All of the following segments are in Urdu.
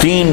3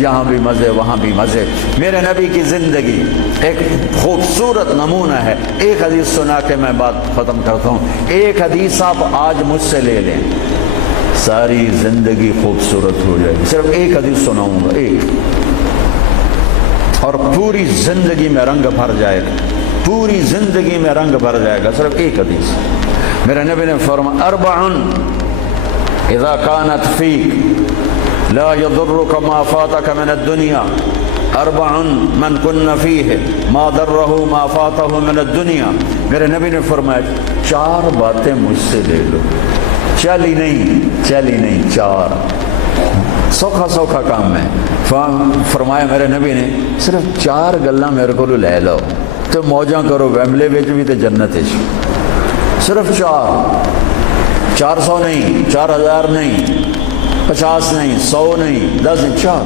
یہاں بھی مزے وہاں بھی مزے۔ میرے نبی کی زندگی ایک خوبصورت نمونہ ہے۔ ایک حدیث سنا کے میں بات ختم کرتا ہوں۔ ایک حدیث آپ آج مجھ سے لے لیں، ساری زندگی خوبصورت ہو جائے گی۔ صرف ایک حدیث سناؤں گا، ایک، اور پوری زندگی میں رنگ بھر جائے گا، پوری زندگی میں رنگ بھر جائے گا، صرف ایک حدیث۔ میرے نبی نے فرمایا اربع اذا كانت فيك لا يضرك ما فاتك من الدنيا، اربع من كن فيه ما ضره ما فاته من الدنيا۔ میرے نبی نے فرمایا چار باتیں مجھ سے لے لو، چلی نہیں، چار، سوکھا سوکھا کام ہے۔ فرمایا میرے نبی نے صرف چار گلاں میرے کو لے لو تو موجاں کرو، ویملے وچ بھی تے جنت وچ، صرف چار، 400 نہیں، 4000 نہیں، 50 نہیں، 100 نہیں، 10 نہیں، چار۔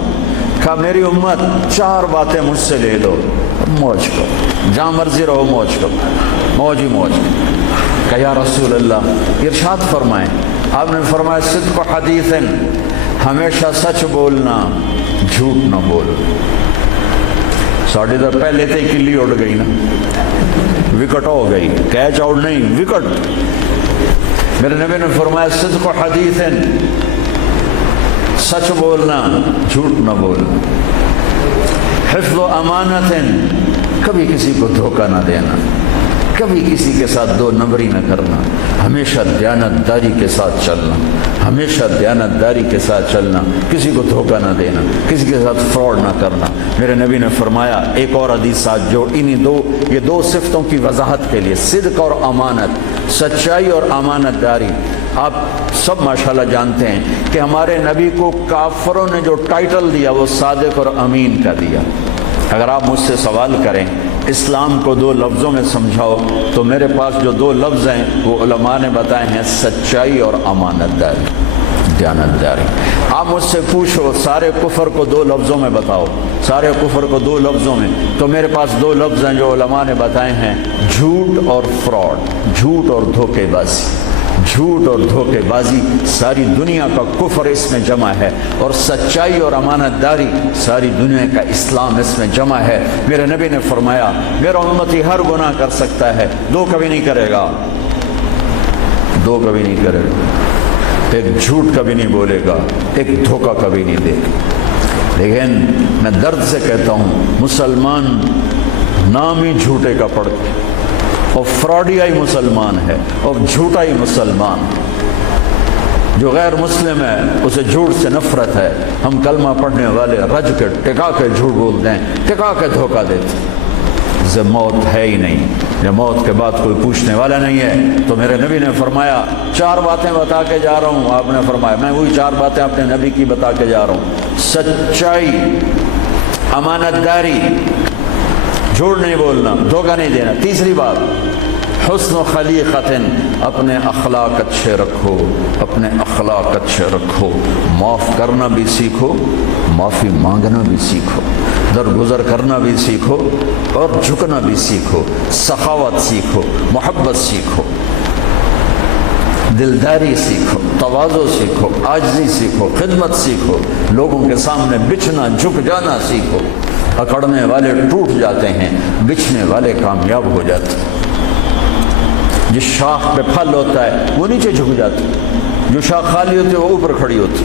کہا میری امت چار باتیں مجھ سے لے لو، موج کرو، جہاں مرضی رہو موج کرو، موج ہی موج۔ کہ یا رسول اللہ، ارشاد فرمائیں۔ آپ نے فرمایا صدق حدیث، ہمیشہ سچ بولنا، جھوٹ نہ بولو۔ ساڑھے تو پہلے تے کلی اڑ گئی نا، وکٹ ہو گئی، کیچ آؤٹ نہیں، وکٹ۔ میرے نبی نے فرمایا صدق حدیث، سچ بولنا، جھوٹ نہ بولنا۔ حفظ و امانت، کبھی کسی کو دھوکہ نہ دینا، کبھی کسی کے ساتھ دو نمبری نہ کرنا، ہمیشہ دیانت داری کے ساتھ چلنا، ہمیشہ دیانت داری کے ساتھ چلنا، کسی کو دھوکہ نہ دینا، کسی کے ساتھ فراڈ نہ کرنا۔ میرے نبی نے فرمایا ایک اور حدیث ساتھ جو یہ دو صفتوں کی وضاحت کے لیے، صدق اور امانت، سچائی اور امانت داری۔ آپ سب ماشاءاللہ جانتے ہیں کہ ہمارے نبی کو کافروں نے جو ٹائٹل دیا وہ صادق اور امین کا دیا۔ اگر آپ مجھ سے سوال کریں اسلام کو دو لفظوں میں سمجھاؤ تو میرے پاس جو دو لفظ ہیں وہ علماء نے بتائے ہیں، سچائی اور امانت داری، دیانت داری۔ آپ مجھ سے پوچھو سارے کفر کو دو لفظوں میں بتاؤ، سارے کفر کو دو لفظوں میں، تو میرے پاس دو لفظ ہیں جو علماء نے بتائے ہیں، جھوٹ اور فراڈ، جھوٹ اور دھوکے بازی۔ جھوٹ اور دھوکے بازی ساری دنیا کا کفر اس میں جمع ہے، اور سچائی اور امانت داری ساری دنیا کا اسلام اس میں جمع ہے۔ میرے نبی نے فرمایا میرا امتی ہر گناہ کر سکتا ہے، دو کبھی نہیں کرے گا، دو کبھی نہیں کرے گا، ایک جھوٹ کبھی نہیں بولے گا، ایک دھوکہ کبھی نہیں دے گا۔ لیکن میں درد سے کہتا ہوں مسلمان نام ہی جھوٹے کا پڑھتے، اور فراڈیائی مسلمان ہے اور جھوٹائی مسلمان۔ جو غیر مسلم ہے اسے جھوٹ سے نفرت ہے۔ ہم کلمہ پڑھنے والے رج کے ٹکا کے جھوٹ بولتے ہیں، ٹکا کے دھوکہ دیتے ہیں۔ جب موت ہے ہی نہیں، جب موت کے بعد کوئی پوچھنے والا نہیں ہے، تو میرے نبی نے فرمایا چار باتیں بتا کے جا رہا ہوں۔ آپ نے فرمایا میں وہی چار باتیں اپنے نبی کی بتا کے جا رہا ہوں، سچائی، امانت داری، جھوٹ نہیں بولنا، دھوکہ نہیں دینا۔ تیسری بات حسن و خلیقت، اپنے اخلاق اچھے رکھو، اپنے اخلاق اچھے رکھو، معاف کرنا بھی سیکھو، معافی مانگنا بھی سیکھو، درگزر کرنا بھی سیکھو، اور جھکنا بھی سیکھو، سخاوت سیکھو، محبت سیکھو، دلداری سیکھو، تواضع سیکھو، عاجزی سیکھو، خدمت سیکھو، لوگوں کے سامنے بچھنا جھک جانا سیکھو۔ اکڑنے والے ٹوٹ جاتے ہیں، بچھنے والے کامیاب ہو جاتے ہیں۔ جس شاخ پہ پھل ہوتا ہے وہ نیچے جھک جاتی، جو شاخ خالی ہوتی ہے وہ اوپر کھڑی ہوتی۔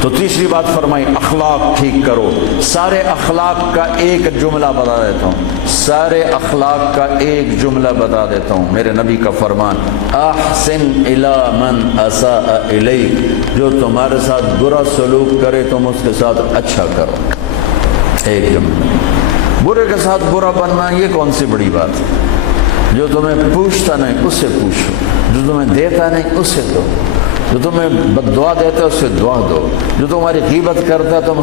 تو تیسری بات فرمائی اخلاق ٹھیک کرو۔ سارے اخلاق کا ایک جملہ بتا دیتا ہوں، سارے اخلاق کا ایک جملہ بتا دیتا ہوں، میرے نبی کا فرمان، احسن الی من اساء الیک، جو تمہارے ساتھ برا سلوک کرے تم اس کے ساتھ اچھا کرو۔ ایک جملہ، برے کے ساتھ برا بننا یہ کون سی بڑی بات ہے؟ جو تمہیں پوچھتا نہیں اس سے پوچھو، جو تمہیں دیتا نہیں اس سے دو، جو تمہیں بد دعا دیتا ہے اس سے دعا دو، جو تمہاری غیبت کرتا ہے تم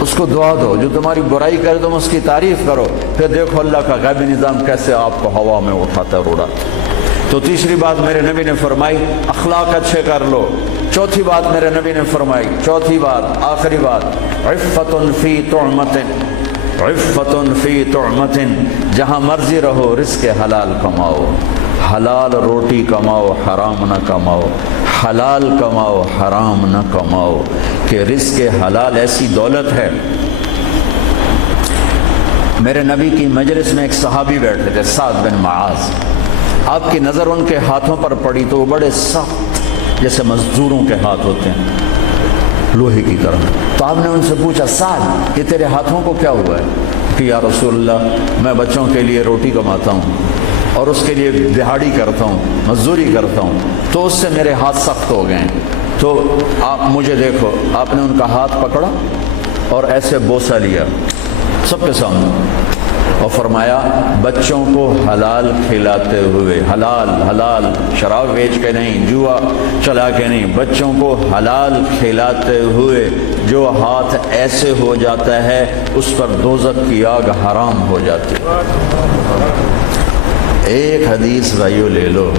اس کو دعا دو، جو تمہاری برائی کرے تم اس کی تعریف کرو، پھر دیکھو اللہ کا غیبی نظام کیسے آپ کو ہوا میں اٹھاتا ہے، اڑاتا۔ تو تیسری بات میرے نبی نے فرمائی اخلاق اچھے کر لو۔ چوتھی بات میرے نبی نے فرمائی، چوتھی بات آخری بات، عفت فی طعمت، عفت فی طعمت، جہاں مرضی رہو رزق حلال کماؤ، حلال روٹی کماؤ، حرام نہ کماؤ، حلال کماؤ، حرام نہ کماؤ۔ کہ رزق حلال ایسی دولت ہے. میرے نبی کی مجلس میں ایک صحابی بیٹھے تھے، سعد بن معاذ. آپ کی نظر ان کے ہاتھوں پر پڑی تو وہ بڑے سخت، جیسے مزدوروں کے ہاتھ ہوتے ہیں، لوہے کی طرح. تو آپ نے ان سے پوچھا، سعد یہ تیرے ہاتھوں کو کیا ہوا ہے؟ کہ یا رسول اللہ میں بچوں کے لیے روٹی کماتا ہوں اور اس کے لیے دہاڑی کرتا ہوں، مزدوری کرتا ہوں، تو اس سے میرے ہاتھ سخت ہو گئے ہیں. تو آپ مجھے دیکھو. آپ نے ان کا ہاتھ پکڑا اور ایسے بوسہ لیا سب کے سامنے اور فرمایا بچوں کو حلال کھلاتے ہوئے، حلال حلال، شراب بیچ کے نہیں، جوا چلا کے نہیں، بچوں کو حلال کھلاتے ہوئے جو ہاتھ ایسے ہو جاتا ہے اس پر دوزخ کی آگ حرام ہو جاتی ہے. ایک حدیث بھائیو لے لو،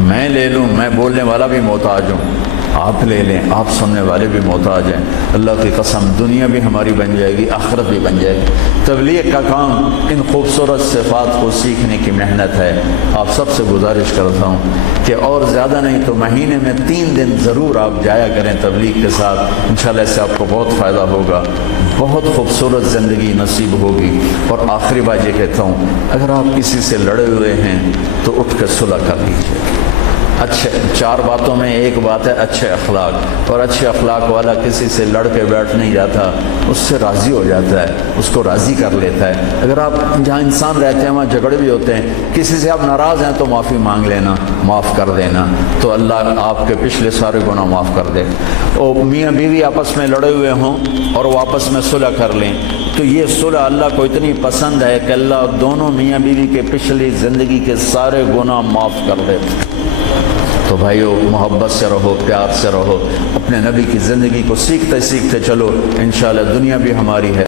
میں لے لوں، میں بولنے والا بھی محتاج ہوں، آپ لے لیں، آپ سننے والے بھی محتاج ہیں. اللہ کی قسم دنیا بھی ہماری بن جائے گی، آخرت بھی بن جائے گی. تبلیغ کا کام ان خوبصورت صفات کو سیکھنے کی محنت ہے. آپ سب سے گزارش کرتا ہوں کہ اور زیادہ نہیں تو مہینے میں 3 دن ضرور آپ جایا کریں تبلیغ کے ساتھ. انشاءاللہ اس سے آپ کو بہت فائدہ ہوگا، بہت خوبصورت زندگی نصیب ہوگی. اور آخری بات یہ کہتا ہوں، اگر آپ کسی سے لڑے ہوئے ہیں تو اٹھ کے صلح کر لیجیے. اچھے 4 باتوں میں ایک بات ہے اچھے اخلاق، اور اچھے اخلاق والا کسی سے لڑ کے بیٹھ نہیں جاتا، اس سے راضی ہو جاتا ہے، اس کو راضی کر لیتا ہے. اگر آپ جہاں انسان رہتے ہیں وہاں جھگڑے بھی ہوتے ہیں، کسی سے آپ ناراض ہیں تو معافی مانگ لینا، معاف کر دینا، تو اللہ آپ کے پچھلے سارے گناہ معاف کر دے. اور میاں بیوی آپس میں لڑے ہوئے ہوں اور وہ آپس میں صلح کر لیں تو یہ صلح اللہ کو اتنی پسند ہے کہ اللہ دونوں میاں بیوی کے پچھلی زندگی کے سارے گناہ معاف کر دے. تو بھائیو محبت سے رہو، پیار سے رہو، اپنے نبی کی زندگی کو سیکھتے سیکھتے چلو، انشاءاللہ دنیا بھی ہماری ہے.